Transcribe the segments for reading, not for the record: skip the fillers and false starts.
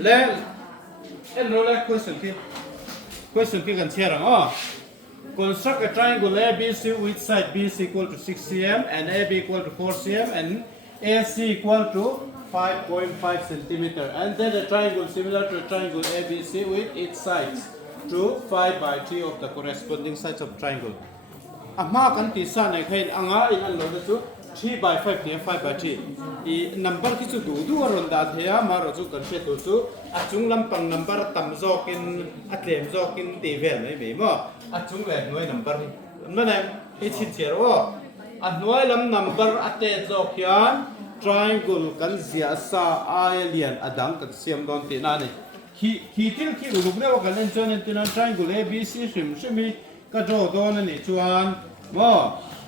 le enroll question ki kan share ang construct a triangle ABC with side BC equal to 6 cm and AB equal to 4 cm and AC equal to 5.5 centimeter, and then a triangle similar to a triangle ABC with its sides to 5/3 of the corresponding sides of triangle. Ama kan ti sa nei khain anga in an lo da chu 3/5 ne 5/3 I number ki chu du ron da thea ma ro chu kan se tu chu achung lampang number tam zokin atlem zokin ti vel mai me mo achung le noi number ni mana e chin chero anoi lam number ate zokyan triangle kan zia sa alien adang kan siam don ti na ni hi til ki lu ne wa kan en chon en tin triangle ABC sim simi ka draw don ni chuan mo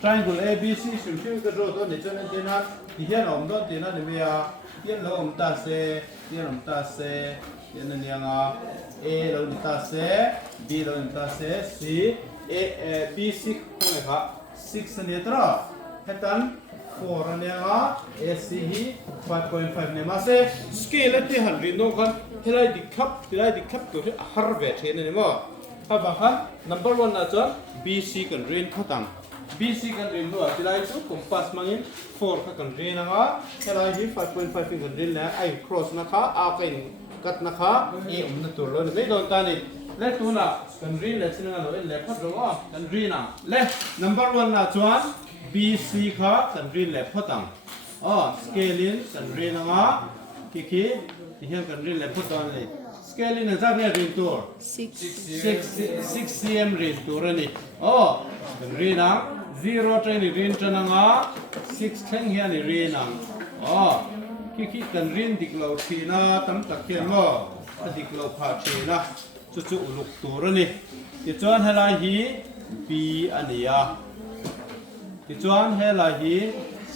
triangle ABC sim simi ka draw don ni chon en tin na ti hian om don ti na ni me a hian lo om ta se hian ni anga A lo ni ta se B lo ni ta se C A B6 ko ne kha 6 ni tra hetan 4 ne nga AC hi 5.5 ne ma se scale ti han rin no kan helai di khap to har ve the ne mo ha ba khan number 1 na cha BC kan rin khatang BC kan rin no tilai chu compass mangin 4 kha kan rin nga helai hi 5.5 kan rin la I cross na kha a kain kat na kha e na tur lo ne don ta ni le tu na kan rin le sin na lo le phat ro kan rin na le number 1 na chuan BC kha kan rin le phatang scale in kan rin nga ki hian kan rin le phatang ni scale in za ne rin tur 6 cm rin tur ni kan rin na 0 train rin chana nga 6 theng hian ni rin na ki kan rin diklo thina tam tak hian mo diklo pha thina chu uluk tur ni ti chuan helai hi B ania ti chuan helai hi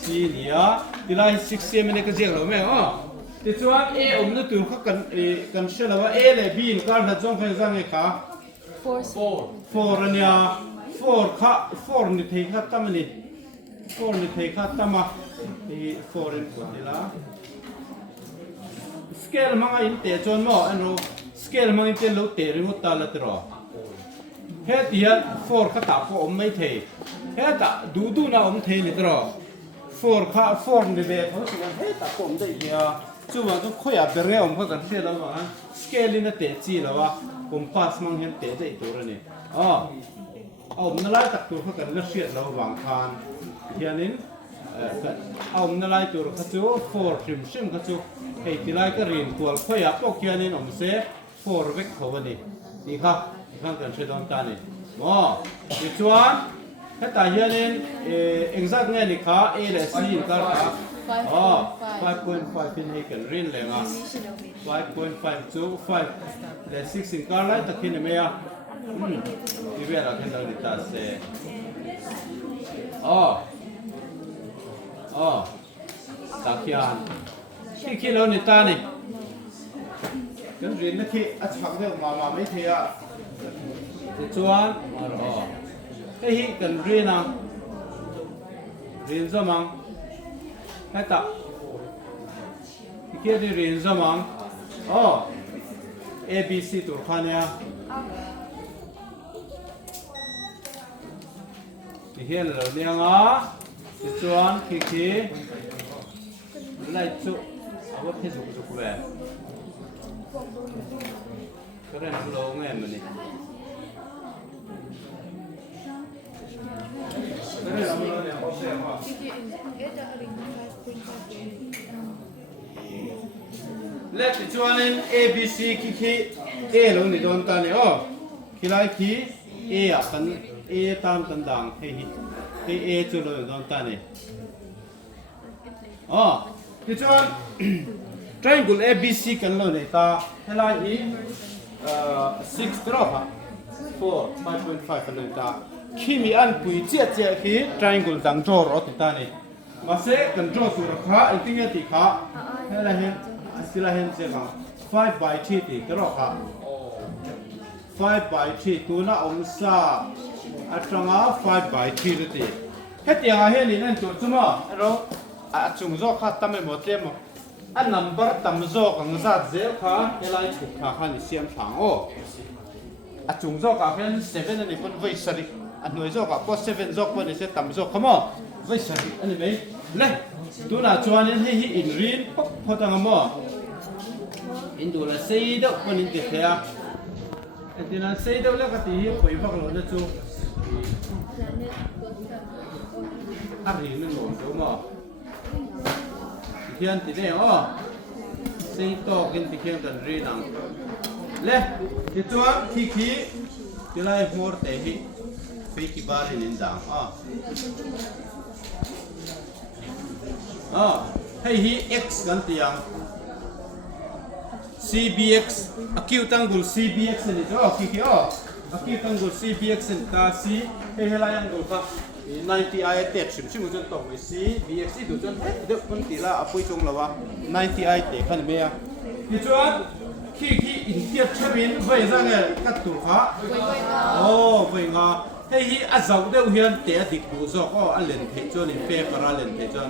C nia ti lai 6 cm ne ka jeng lo me ti chuan A na tur kha kan shelawa A le B in kar na jong kha jang e kha 4 ania 4 ni thei kha tam ni 4 ni thei kha tama i 4 in ko la scale manga in te chon mo anu scale manga in te lo te ri mo ta la tro he tia 4 kha ta ko mai thei he ta du na thei ni tro 4 kha 4 ni be ko si he ta ko dei ya chu wa chu khoya bere kha kan se la ma scale in te chi la wa compass mang hen te dei tur ni na lai tak tur kha kan la siat lo wang khan hianin na lai tur kha chu 4 sim kha chu hei ti lai ka rin kual khoya pok hianin se 4 vek khawani ti kha kan se don ta ni ti chuan heta hianin exact nge ni kha A le C in kar kha 5.5 in he kan rin le nga 5.5 to 5 le 6 in kar lai takhin me ya ti ve la khen ni ta se takhian ki lo ni ta ni kan rin na ki a chak de ma mai thea ti chuan hi kan rin na rin zamang heta ki di rin zamang ABC tur khania ti hian lo nianga ti chuan ki lai chu awa phe zu ve kare na lo nge mani let ti chuan in ABC ki A lo ni don ta ni khilai ki A a kan A tam kan dang hei A chu lo don ta ni ti chuan triangle ABC kan lo nei ta helai hi 6 drop 4 5.5 kan ta kimi an pui che khi triangle dang draw ro ti ta ni ma se kan draw sur kha I think ti kha helai hen asila hen che kha 5/3 ti ro kha 5/3 tu na sa atanga 5/3 ti hetia he ni nan tu chuma ro chung zo kha tame mo tlem a number tam zo kang zat zel kha elai thuk kha khan siam thang o a chung zo ka khan 7 ani pon voi sari a noi zo ka po 7 zo pon se tam zo khamo voi sari ani mai le tu na chuan in hi in rin pok photang mo in du la sei do pon in ti thea etina sei do la ka ti hi khoi phak lo na chu a ri na lo do mo hian ti ne o sei to kin ti khem kan ri nang le ti chuan thi khi ti lai mor te hi fei ki bar in dang hei hi x kan tiang cbx acute angle cbx ni to khi khi acute angle cbx ni ta c hei helai angle ka 90 ai te chim chim chon to we c bx du chon de pon ti la apoi chong lawa 90 ai te khan me a ti chuan khi in tiat chawin vai zang e kat tu kha voi nga hei hi a zau de hian te a dik du zo ko a len the chon in pe para len the chon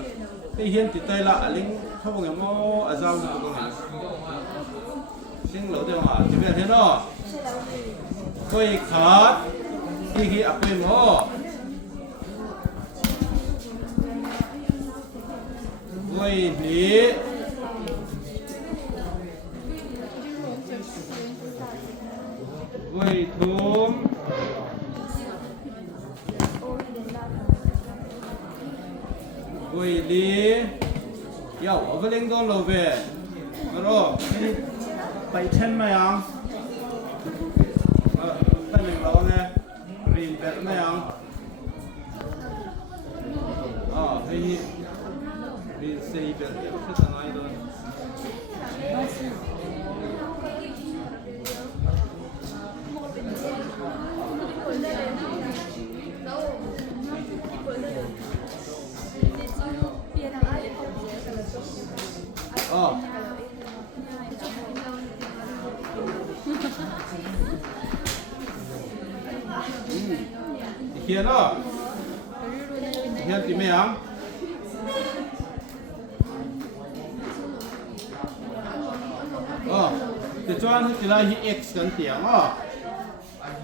hei hian ti tai la aling thawang mo a zau du ko nga sing lo de ma ti be the no voi khat khi a pe mo voi ni voi thum voi li yau avaling dong lo ve ro pai chen ma yang ta ning lo ne rin bet ma yang hei rin sei bet se ta ngai don hiền đó hiền thì mấy ang thì cho anh thì là hi x cần tiếng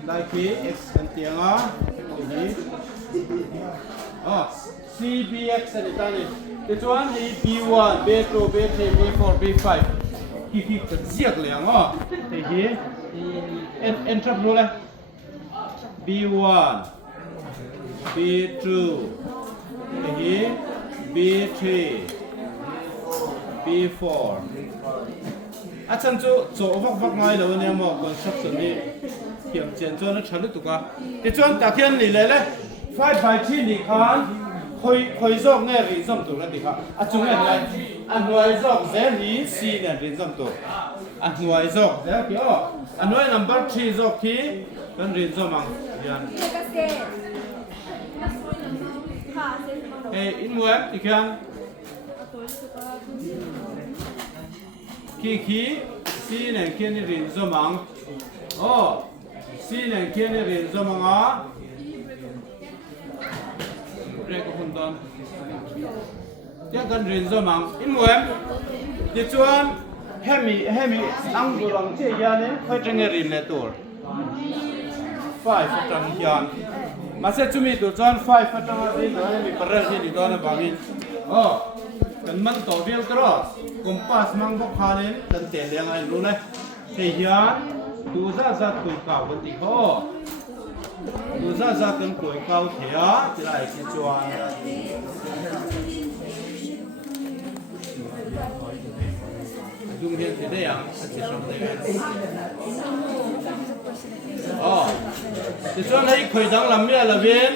lại khi x cần tiếng thì cbx này ta này thì cho anh hi b1 b2 b3 b4 b5 khi cần giết liền thì hi en chấp luôn này b1 b2 thì b3 b4 chân chỗ vóc vóc ngay đâu nè mà còn sắp sửa đi kiểm tra cho nó chắn được tụi cả thì cho ta khiên lì lấy đấy phải bài thi lì khán khơi dọc nghe rì dòng tụi nó đi khá chúng này này ngoài dọc dễ lý xì nè rì dòng tụi ngoài dọc dễ kiểu ngoài number 3 dọc khi con rì dòng mang in ngoài thì khiên khi si này kia này rin zo mang si này kia này rin zo mang re ko hun don ya kan rin zo mang in moem ti chuan hemi ang durang che ya ne phai teng rin le tur 5 fatang hian ma se chumi tu chuan 5 fatang rin do hemi paral hi ni do na bangin kan man to vial kro compass mang bok khanin kan te leng ai lu ne te hian tu za koi kaw kan ti kho tu za kan koi kaw thea ti lai chi chuan dung hian ti de yang a chi som de ti chuan hei khoi dang lam ya la ven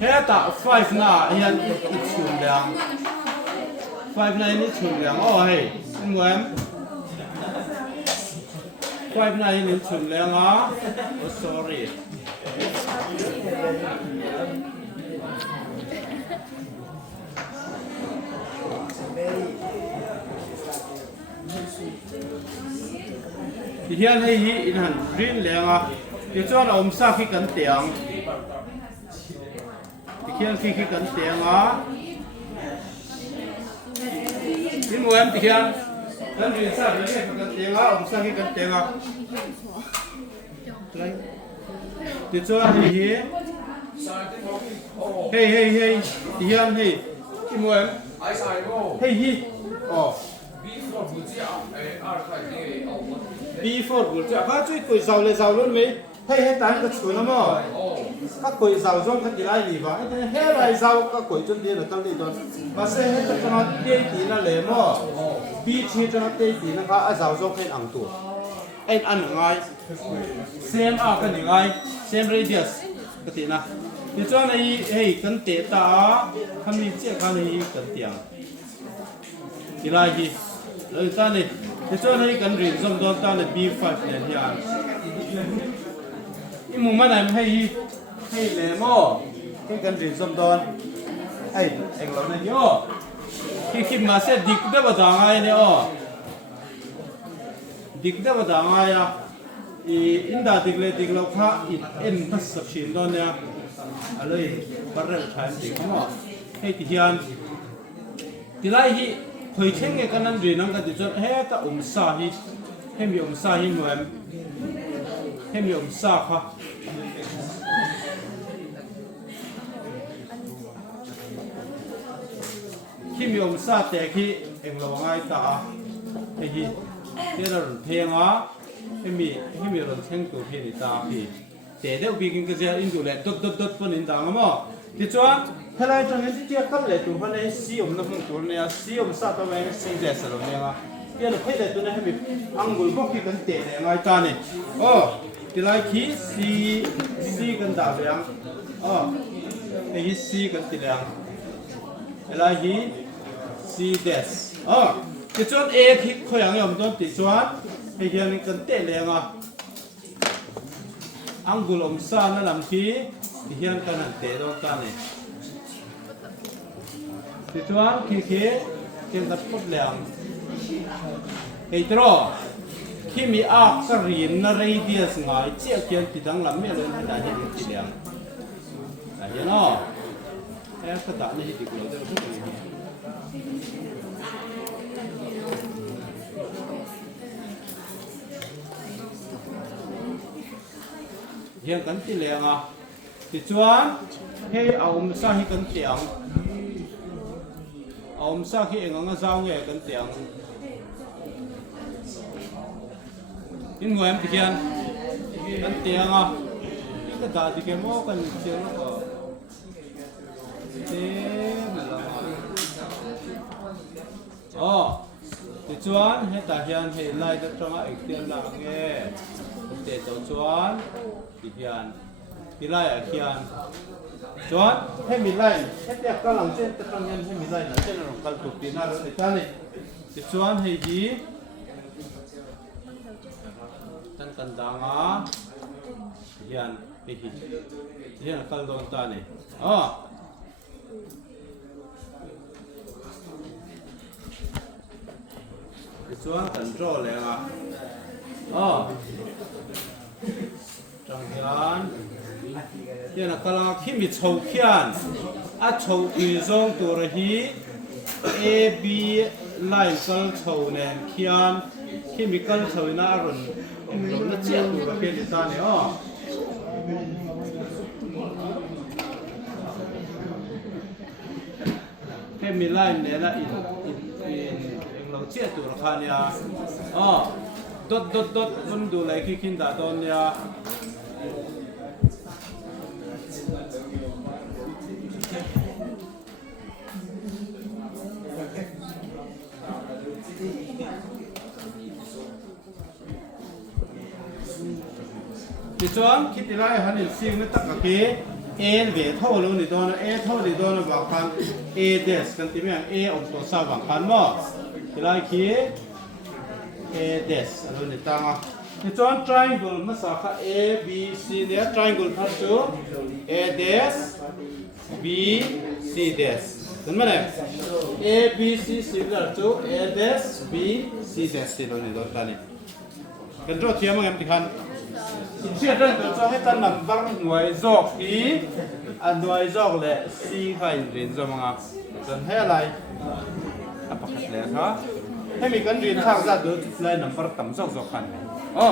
he ta 5 na hian i chun dang 5 này ní chun leng hey em 5 này ní chun leng sorry thì hiện nay in hẳn riêng leng thì cho nó sa khi cắn tiếng thì khi cắn tiếng in em thì hiện kan rin sa ni kan tenga om sa kan tenga ti cho hi hey hian hey ki mo em hey hi before bul cha ka chui koi zau le zau luôn mấy hey tan ka chu na mo ka koi zau zong ka dilai ni ba he lai zau ka koi chun dia na kal ni don ba se he ta chana te ti na le mo bi chi chana te ti na ka a zau zong khen ang tu an ngai same a ka ni ngai same radius ka ti na ti chuan ai hey kan te ta kan ni che ka ni kan tiang dilai hi rồi ta này thì cho nên cần rìn xong đó ta là B5 này hiền cái mùng mắt này hay lẻ mò cái cần rìn xong đó hay anh lão này nhớ khi mà sẽ đi cũng đã vào đàng ai nè đi cũng đã vào đàng ai à in đã đi lâu khác in thật sập xỉn đó nè ở đây bắt đầu thay đi không à hay thì hiền thì lại hi hồi trên cái căn gì nó cái gì cho hết ta sa hi hết bị sa hi mà hết bị sa ha khi bị sa thì khi em lo ngay ta thì cái đó là á hết bị rồi trên cổ thì ta thì để đâu bị cái gì in đồ lại đốt phân in ta mà thì cho thế này trong những chiếc cắt lệ tụi này sử dụng nó không tụi này sử dụng sao tao mới sinh ra sản phẩm này cái là thế này tụi này hay bị ăn gùi bóc cái cần tệ này ngay ta này thì lại khi xí cần đào lượng cái xí cần tị lượng cái lại khi xí des cái chọn A khi khối lượng dùng đó thì chọn cái hiện cần tệ lượng ăn gùi ông sa nó làm khi thì hiện cần tệ đó ta này thì chuan khi cái đặt bút lẹng cái đó khi mi ác cái riêng nó radius ngay chia kiên thì đang làm mấy lần hay là hiện cái lẹng là vậy nó cái đặt này thì cũng được rất là hiện cái tí lẹng thì chuan hay ông sa hay cái tiếng ông sa khi ngang giao nghe cái tiếng in người em thì kian cái tiếng cái đá thì cái mỏ cái tiếng nó thế là thì chuan hay ta hiền hay lại được trong cái tiếng là nghe để tổ chuan thì hiền thì lại ở hiền chuan hay mình lại hết đẹp các lòng trên tất trong nhân hay mình lại là trên là lòng cần thuộc tiền nào để ta này thì chuan hay gì tan cần đàng á hiền thì hiền là cần đòn ta này thì chuan cần trò lại trong hiền hiện là kalau khi mình chầu khian chầu tùy dòng tu ra hi A B line kal chầu nè khian khi mình kal chầu na rồi nó chia tu ra cái ta này khi mình line này là nó chia tu ra khan ya dot vẫn đủ lại khi kinh đã đón ya thì chọn khi thì lại hắn xin nó tất cả cái A về thâu luôn thì đó A thâu thì đó là bằng khăn A des kan tìm A ông tổ sao bằng khăn mà thì lại khi A des luôn thì ta thì chọn triangle mà sao cả A B C này triangle phát chú A des B C des đúng không này A B C similar to A des B C des thì luôn thì đó ta này cái chỗ thiam em thì khăn chia ra được cho hết tan nằm văng ngoài giọt ý ngoài giọt lệ si phải đến rồi mà ngọc dần hết lại bắt lẽ đó ให้มีกันเรียนทางจะดูเลยนับประตำสองสองพันอ๋อ